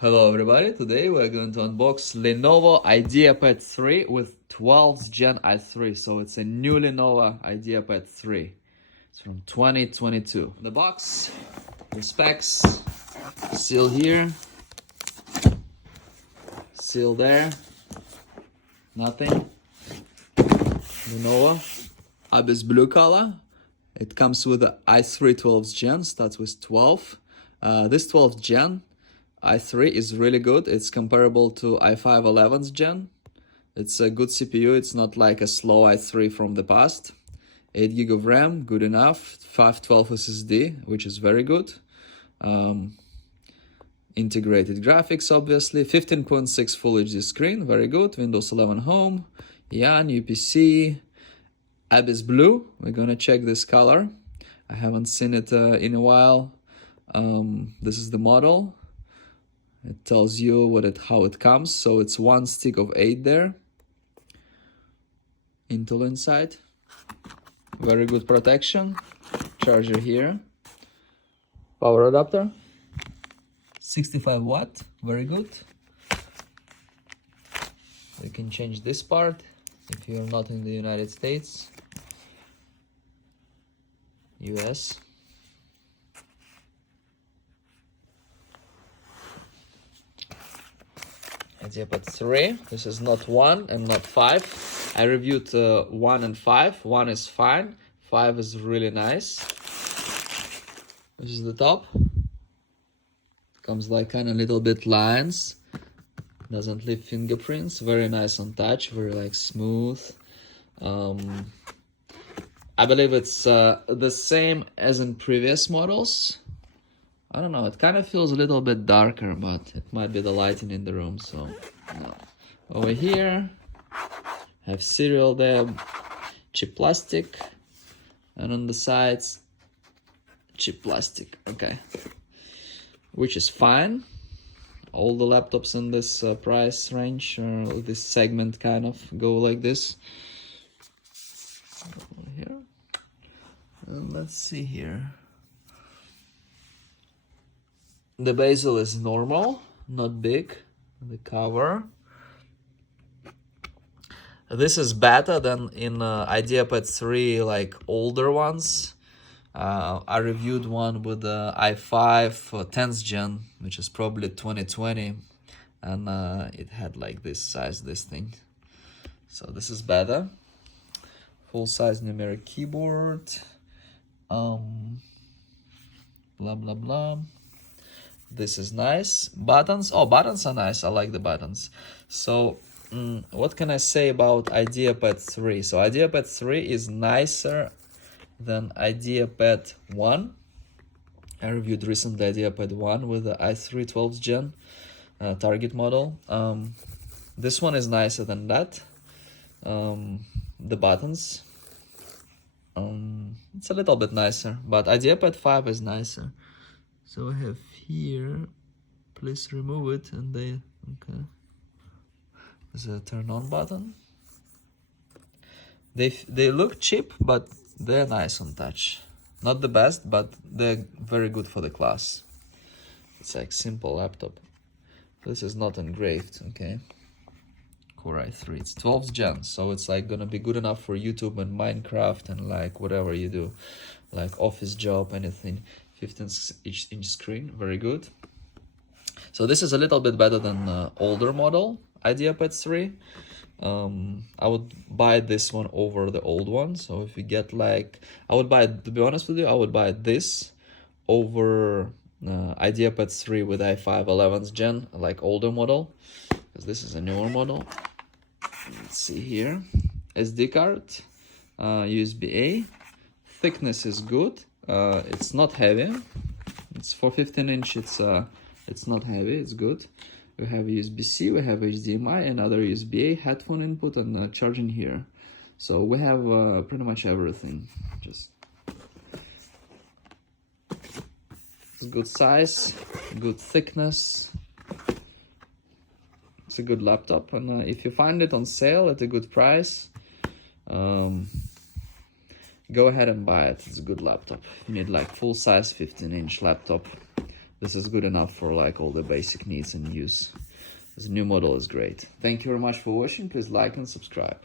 Hello everybody, today we're going to unbox Lenovo IdeaPad 3 with 12th Gen i3. So it's a new Lenovo IdeaPad 3. It's from 2022. The box, the specs, seal here, seal there, nothing. Lenovo, Abyss blue color. It comes with the i3 12th Gen, starts with 12. This 12th Gen i3 is really good. It's comparable to i5 11th Gen. It's a good CPU. It's not like a slow i3 from the past. 8 GB of RAM, good enough. 512 SSD, which is very good. Integrated graphics, obviously. 15.6 Full HD screen, very good. Windows 11 Home. Yeah, new PC. Abyss blue. We're gonna check this color. I haven't seen it in a while. This is the model. It tells you how it comes. So it's one stick of 8 there. Intel inside. Very good protection. Charger here. Power adapter. 65 watt. Very good. You can change this part if you're not in the United States. US. IdeaPad 3. This is not 1 and not 5. I reviewed 1 and 5. 1 is fine. 5 is really nice. This is the top. Comes like kind of little bit lines. Doesn't leave fingerprints. Very nice on touch. Very like smooth. I believe it's the same as in previous models. I don't know, it kind of feels a little bit darker, but it might be the lighting in the room, so no. Over here, have serial there, cheap plastic, and on the sides, cheap plastic, okay. Which is fine. All the laptops in this price range, or this segment kind of go like this. Over here. And let's see here. The bezel is normal, not big. The cover. This is better than in IdeaPad 3, like older ones. I reviewed one with the i5 10th Gen, which is probably 2020, and it had like this size, this thing. So this is better. Full-size numeric keyboard. Blah blah blah. This is nice. Buttons. Oh, buttons are nice. I like the buttons. So, what can I say about IdeaPad 3? So, IdeaPad 3 is nicer than IdeaPad 1. I reviewed recently IdeaPad 1 with the i3 12th Gen target model. This one is nicer than that. The buttons. It's a little bit nicer, but IdeaPad 5 is nicer. So I have here, please remove it, and okay. There's a turn on button. They look cheap, but they're nice on touch. Not the best, but they're very good for the class. It's like simple laptop. This is not engraved, okay. Core i3, it's 12th Gen, so it's like gonna be good enough for YouTube and Minecraft and like whatever you do, like office job, anything. 15-inch screen, very good. So this is a little bit better than the older model, IdeaPad 3. I would buy this one over the old one. So if you get like, I would buy, to be honest with you, I would buy this over IdeaPad 3 with i5 11th Gen, like older model, because this is a newer model. Let's see here, SD card, USB-A, thickness is good. It's not heavy. It's for 15-inch. It's not heavy. It's good. We have USB-C. We have HDMI, another USB-A, headphone input, and charging here. So we have pretty much everything. Just it's good size, good thickness. It's a good laptop, and if you find it on sale at a good price, go ahead and buy it. It's a good laptop. You need like full-size 15-inch laptop this is good enough for like all the basic needs and use. This new model is great. Thank you very much for watching. Please like and subscribe.